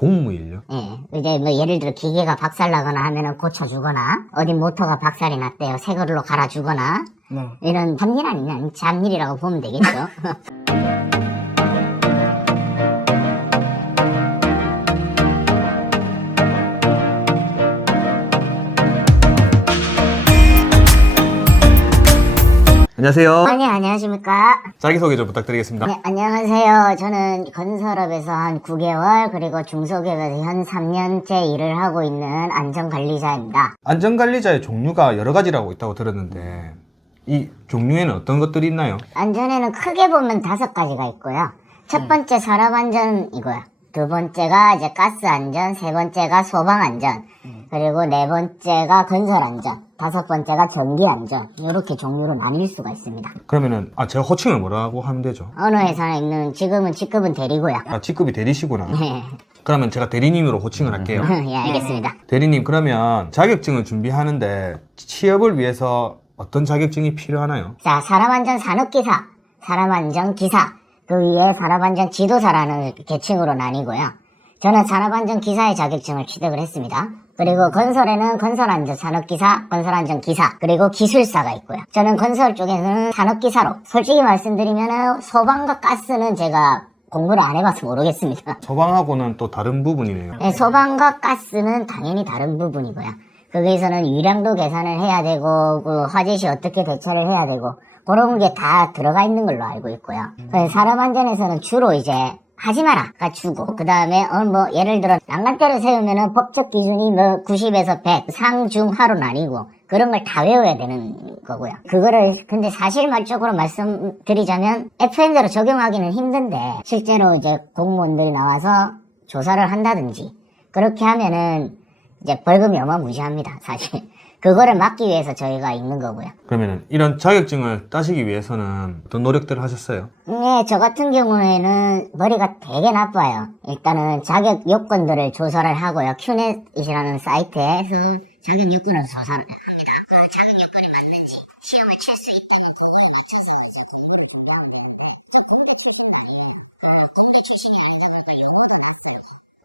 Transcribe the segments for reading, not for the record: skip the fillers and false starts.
공무일요? 예, 이제 뭐 예를 들어 기계가 박살나거나 하면은 고쳐주거나, 어디 모터가 박살이 났대요. 새 걸로 갈아주거나, 이런 잡일 아니면 잡일이라고 보면 되겠죠. 안녕하세요. 네, 안녕하십니까. 자기소개 좀 부탁드리겠습니다. 네, 안녕하세요. 저는 건설업에서 한 9개월, 그리고 중소기업에서 현 3년째 일을 하고 있는 안전관리자입니다. 안전관리자의 종류가 여러 가지라고 있다고 들었는데 이 종류에는 어떤 것들이 있나요? 안전에는 크게 보면 5가지가 있고요. 첫 번째 산업안전이고요. 두 번째가 이제 가스안전, 세 번째가 소방안전, 그리고 네 번째가 건설안전, 다섯 번째가 전기안전, 이렇게 종류로 나뉠 수가 있습니다. 그러면은 제가 호칭을 뭐라고 하면 되죠? 어느 회사에 있는 지금은 직급은 대리고요. 직급이 대리시구나. 네, 그러면 제가 대리님으로 호칭을 할게요. 예, 알겠습니다. 대리님, 그러면 자격증을 준비하는데 취업을 위해서 어떤 자격증이 필요하나요? 자, 산업안전 산업기사, 산업안전기사, 그 위에 산업안전 지도사라는 계층으로 나뉘고요. 저는 산업안전기사의 자격증을 취득을 했습니다. 그리고 건설에는 건설안전 산업기사, 건설안전기사, 그리고 기술사가 있고요. 저는 건설 쪽에서는 산업기사로, 솔직히 말씀드리면 소방과 가스는 제가 공부를 안 해봐서 모르겠습니다. 소방하고는 또 다른 부분이네요. 네, 소방과 가스는 당연히 다른 부분이고요. 거기에서는 유량도 계산을 해야 되고, 그 화재시 어떻게 대처를 해야 되고, 그런 게 다 들어가 있는 걸로 알고 있고요. 산업안전에서는 주로 이제 하지 마라가 주고, 그 다음에 뭐 예를 들어 난간대를 세우면은 법적 기준이 뭐 90에서 100 상중하로 나뉘고, 그런 걸 다 외워야 되는 거고요. 그거를 근데 사실말적으로 말씀드리자면 FM대로 적용하기는 힘든데, 실제로 이제 공무원들이 나와서 조사를 한다든지 그렇게 하면은 이제 벌금이 어마무시합니다, 사실. 그거를 막기 위해서 저희가 있는 거고요. 그러면은 이런 자격증을 따시기 위해서는 어떤 노력들을 하셨어요? 네, 저 같은 경우에는 머리가 되게 나빠요. 일단은 자격 요건들을 조사를 하고요. 큐넷이라는 사이트에서 자격 요건을 조사를 합니다. 그 자격 요건이 맞는지, 시험을 칠 수 있다는 그거에 맞춰서 이제 공부를 공부하면 저 공부 출신이에요. 공대 출신이 아니니까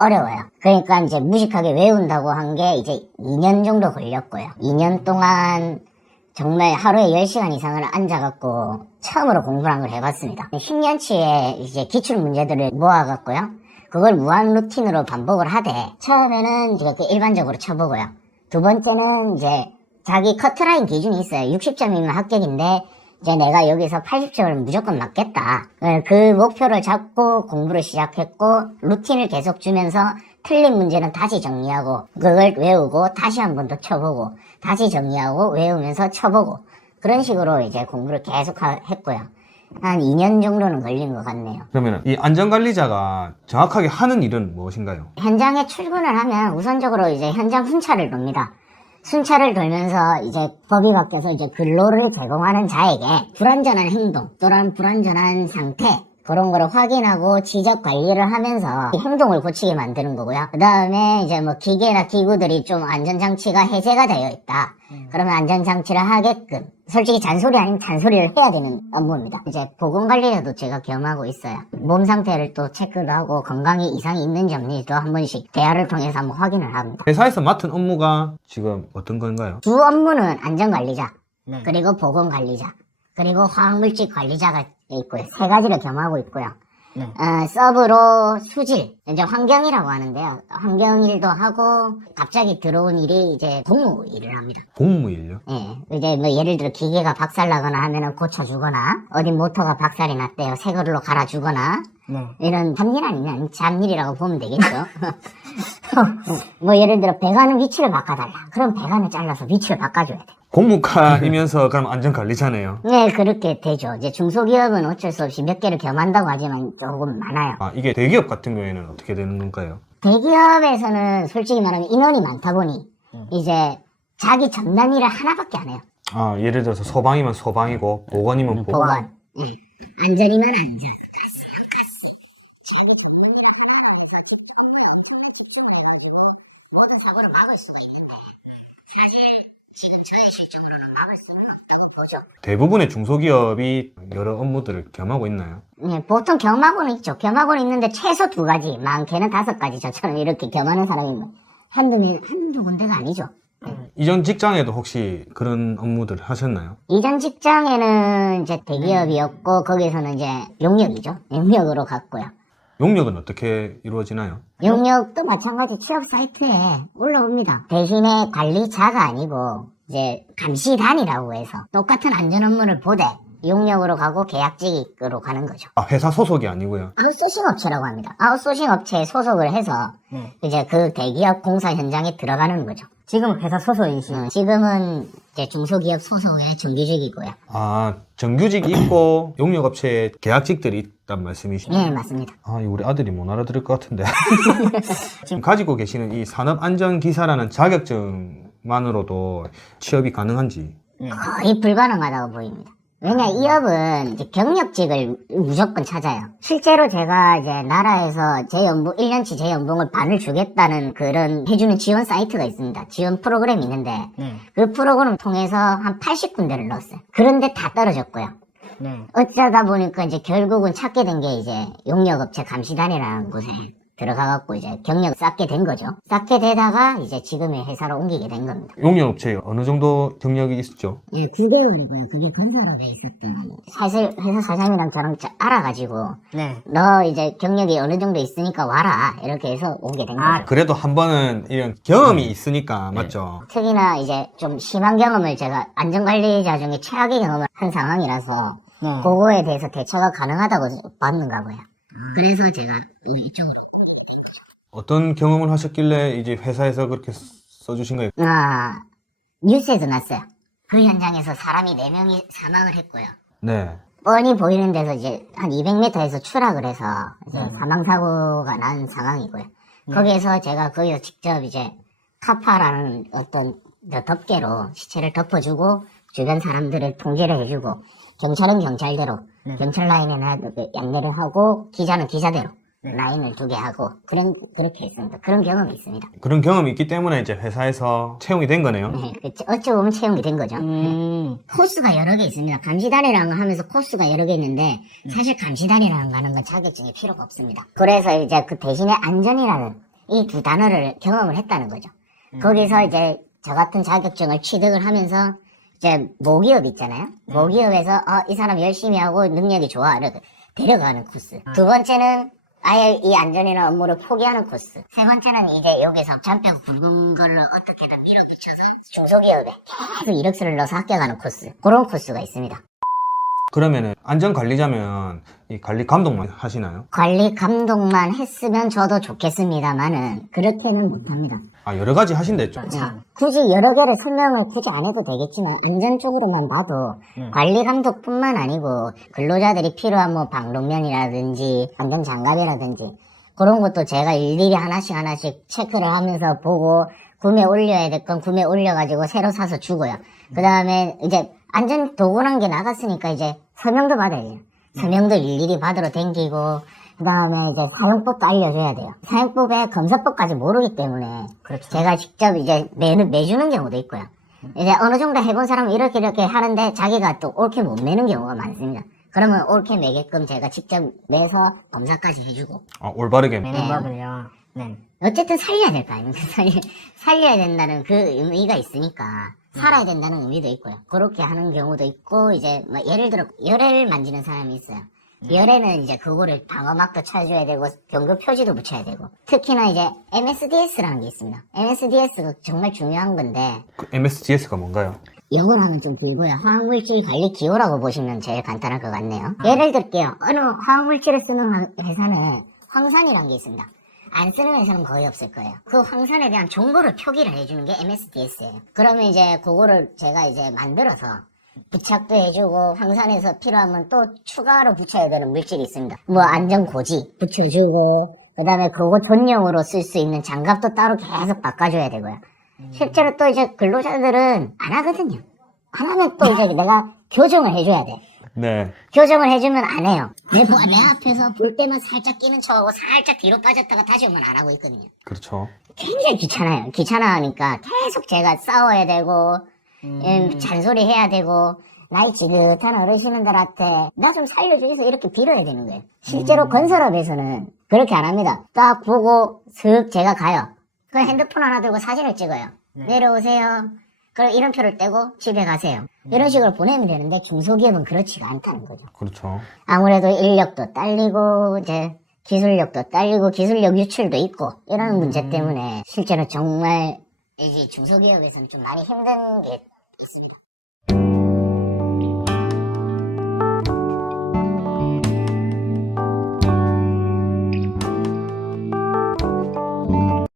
어려워요. 그러니까 이제 무식하게 외운다고 한 게 이제 2년 정도 걸렸고요. 2년 동안 정말 하루에 10시간 이상을 앉아갖고 처음으로 공부를 한 걸 해봤습니다. 10년치의 이제 기출 문제들을 모아갖고요. 그걸 무한 루틴으로 반복을 하되, 처음에는 이렇게 일반적으로 쳐보고요. 두 번째는 이제 자기 커트라인 기준이 있어요. 60점이면 합격인데 이제 내가 여기서 80점을 무조건 맞겠다. 그 목표를 잡고 공부를 시작했고, 루틴을 계속 주면서 틀린 문제는 다시 정리하고, 그걸 외우고 다시 한 번 더 쳐보고, 다시 정리하고 외우면서 쳐보고, 그런 식으로 이제 공부를 계속 했고요. 한 2년 정도는 걸린 것 같네요. 그러면 이 안전관리자가 정확하게 하는 일은 무엇인가요? 현장에 출근을 하면 우선적으로 이제 현장 순찰을 돕니다. 순찰을 돌면서 이제 법이 바뀌어서 이제 근로를 제공하는 자에게 불안전한 행동 또는 불안전한 상태, 그런 거를 확인하고 지적 관리를 하면서 행동을 고치게 만드는 거고요. 그 다음에 이제 뭐 기계나 기구들이 좀 안전장치가 해제가 되어 있다. 그러면 안전장치를 하게끔, 솔직히 잔소리 아니면 잔소리를 해야 되는 업무입니다. 이제 보건관리자도 제가 겸하고 있어요. 몸 상태를 또 체크도 하고 건강에 이상이 있는지 없는지도 한 번씩 대화를 통해서 한번 확인을 합니다. 회사에서 맡은 업무가 지금 어떤 건가요? 주 업무는 안전관리자, 그리고 보건관리자, 그리고 화학물질 관리자가 있고요. 3가지를 겸하고 있고요. 서브로 수질, 이제 환경이라고 하는데요. 환경일도 하고, 갑자기 들어온 일이 이제 공무 일을 합니다. 공무일요? 예, 이제 뭐 예를 들어 기계가 박살나거나 하면은 고쳐주거나, 어디 모터가 박살이 났대요. 새 걸로 갈아주거나, 이런 잡일 아니면 잡일이라고 보면 되겠죠. 뭐 예를 들어 배관의 위치를 바꿔달라. 그럼 배관을 잘라서 위치를 바꿔줘야 돼. 공무과이면서 그럼 안전관리자네요. 네, 그렇게 되죠. 이제 중소기업은 어쩔 수 없이 몇 개를 겸한다고 하지만 조금 많아요. 이게 대기업 같은 경우에는 어떻게 되는 건가요? 대기업에서는 솔직히 말하면 인원이 많다 보니 이제 자기 전담 일을 하나밖에 안 해요. 예를 들어서 소방이면 소방이고 보건이면 보건. 보건. 안전이면 안전. 모든 사고를 막을 수가 있는데, 사실 지금 저의 실적으로는 막을 수는 없다고 보죠. 대부분의 중소기업이 여러 업무들을 겸하고 있나요? 네, 보통 겸하고는 있죠. 겸하고는 있는데 최소 2가지, 많게는 5가지 저처럼 이렇게 겸하는 사람이 뭐 한두 군데가 아니죠. 이전 직장에도 혹시 그런 업무들을 하셨나요? 이전 직장에는 이제 대기업이었고 거기서는 이제 용역이죠. 용역으로 갔고요. 용역은 어떻게 이루어지나요? 용역도 마찬가지 취업 사이트에 올라옵니다. 대신에 관리자가 아니고 이제 감시단이라고 해서 똑같은 안전 업무를 보되 용역으로 가고 계약직으로 가는 거죠. 아, 회사 소속이 아니고요. 아웃소싱 업체라고 합니다. 아웃소싱 업체에 소속을 해서 이제 그 대기업 공사 현장에 들어가는 거죠. 지금은 회사 소속이시. 지금은 이제 중소기업 소속의 정규직이고요. 아, 정규직이 있고 용역업체에 계약직들이 있단 말씀이시죠? 네, 맞습니다. 아, 이거 우리 아들이 못 알아들을 것 같은데. 지금 가지고 계시는 이 산업안전기사라는 자격증만으로도 취업이 가능한지. 거의 불가능하다고 보입니다. 왜냐, 이 업은 이제 경력직을 무조건 찾아요. 실제로 제가 이제 나라에서 제 연봉, 1년치 제 연봉을 반을 주겠다는 그런 해주는 지원 사이트가 있습니다. 지원 프로그램이 있는데, 그 프로그램 통해서 한 80군데를 넣었어요. 그런데 다 떨어졌고요. 어쩌다 보니까 이제 결국은 찾게 된 게 이제 용역업체 감시단이라는 곳에 들어가갖고 이제 경력 쌓게 된 거죠. 쌓게 되다가 이제 지금의 회사로 옮기게 된 겁니다. 용역업체에 어느 정도 경력이 있었죠? 예, 9개월이고요. 그게 건설업에 있었던 사실 회사 사장이랑 저랑 알아가지고 너 이제 경력이 어느 정도 있으니까 와라 이렇게 해서 오게 된 거죠. 그래도 한 번은 이런 경험이 있으니까, 맞죠? 특히나 이제 좀 심한 경험을 제가 안전관리자 중에 최악의 경험을 한 상황이라서 그거에 대해서 대처가 가능하다고 봤는가 봐요. 그래서 제가 이쪽으로 어떤 경험을 하셨길래 이제 회사에서 그렇게 써주신 거예요? 뉴스에도 났어요. 그 현장에서 사람이 4명이 사망을 했고요. 네. 뻔히 보이는 데서 이제 한 200m에서 추락을 해서 이제 사망사고가 난 상황이고요. 거기에서 제가 거기서 직접 이제 카파라는 어떤 덮개로 시체를 덮어주고 주변 사람들을 통제를 해주고 경찰은 경찰대로 경찰 라인에는 안내를 하고 기자는 기자대로 라인을 2개 하고 그렇게 했습니다. 그런 경험이 있습니다. 그런 경험이 있기 때문에 이제 회사에서 채용이 된 거네요. 네, 어찌 보면 채용이 된 거죠. 코스가 여러 개 있습니다. 감시단이라는 거 하면서 코스가 여러 개 있는데 사실 감시단이라는 거 하는 건 자격증이 필요가 없습니다. 그래서 이제 그 대신에 안전이라는 이 2단어를 경험을 했다는 거죠. 거기서 이제 저 같은 자격증을 취득을 하면서 이제 모기업 있잖아요. 모기업에서 이 사람 열심히 하고 능력이 좋아 이렇게 데려가는 코스. 2번째는 아예 이 안전이나 업무를 포기하는 코스. 3번째는 이제 여기서 잠 빼고 굵은 거를 어떻게든 밀어붙여서 중소기업에 계속 이력서를 넣어서 합격하는 코스. 그런 코스가 있습니다. 그러면은 안전관리자면 이 관리 감독만 하시나요? 관리 감독만 했으면 저도 좋겠습니다만은 그렇게는 못합니다. 아, 여러 가지 하신댔죠? 굳이 여러 개를 설명을 굳이 안 해도 되겠지만 안전 쪽으로만 봐도 관리 감독뿐만 아니고 근로자들이 필요한 뭐 방독면이라든지 안경장갑이라든지 그런 것도 제가 일일이 하나씩 체크를 하면서 보고 구매 올려야 될 건 구매 올려가지고 새로 사서 주고요. 그 다음에 이제 안전 도구란 게 나갔으니까 이제 서명도 받아야죠. 서명도 일일이 받으러 댕기고 그 다음에 이제 사용법도 알려줘야 돼요. 사용법에 검사법까지 모르기 때문에 제가 직접 이제 매주는 경우도 있고요. 이제 어느 정도 해본 사람은 이렇게 하는데 자기가 또 옳게 못 매는 경우가 많습니다. 그러면 옳게 매게끔 제가 직접 매서 검사까지 해주고. 아, 올바르게. 매는 법을요. 네. 어쨌든 살려야 될 거 아닙니까? 살려야 된다는 그 의미가 있으니까 살아야 된다는 의미도 있고요. 그렇게 하는 경우도 있고 이제 뭐 예를 들어 열애를 만지는 사람이 있어요. 열애는 이제 그거를 방어막도 쳐줘야 되고 경고 표지도 붙여야 되고 특히나 이제 MSDS라는 게 있습니다. MSDS가 정말 중요한 건데 그 MSDS가 뭔가요? 영어로 하면 좀 길고요. 화학물질 관리 기호라고 보시면 제일 간단할 것 같네요. 예를 들게요. 어느 화학물질을 쓰는 회사는 황산이라는 게 있습니다. 안 쓰는 회사는 거의 없을 거예요. 그 황산에 대한 정보를 표기를 해주는 게 MSDS예요. 그러면 이제 그거를 제가 이제 만들어서 부착도 해주고 황산에서 필요하면 또 추가로 붙여야 되는 물질이 있습니다. 뭐 안전고지 붙여주고 그 다음에 그거 전용으로 쓸 수 있는 장갑도 따로 계속 바꿔줘야 되고요. 실제로 또 이제 근로자들은 안 하거든요. 안 하면 또 이제 내가 교정을 해줘야 돼. 네. 교정을 해주면 안 해요. 내 앞에서 볼 때만 살짝 끼는 척하고 살짝 뒤로 빠졌다가 다시 오면 안 하고 있거든요. 그렇죠. 굉장히 귀찮아요. 귀찮아하니까 계속 제가 싸워야 되고 잔소리 해야 되고 나이 지긋한 어르신들한테 나 좀 살려주세요 이렇게 빌어야 되는 거예요. 실제로 건설업에서는 그렇게 안 합니다. 딱 보고 슥 제가 가요. 그 핸드폰 하나 들고 사진을 찍어요. 내려오세요. 그럼 이름표를 떼고 집에 가세요. 이런 식으로 보내면 되는데 중소기업은 그렇지가 않다는 거죠. 그렇죠. 아무래도 인력도 딸리고 이제 기술력도 딸리고 기술력 유출도 있고 이런 문제 때문에 실제로 정말 이 중소기업에서는 좀 많이 힘든 게 있습니다.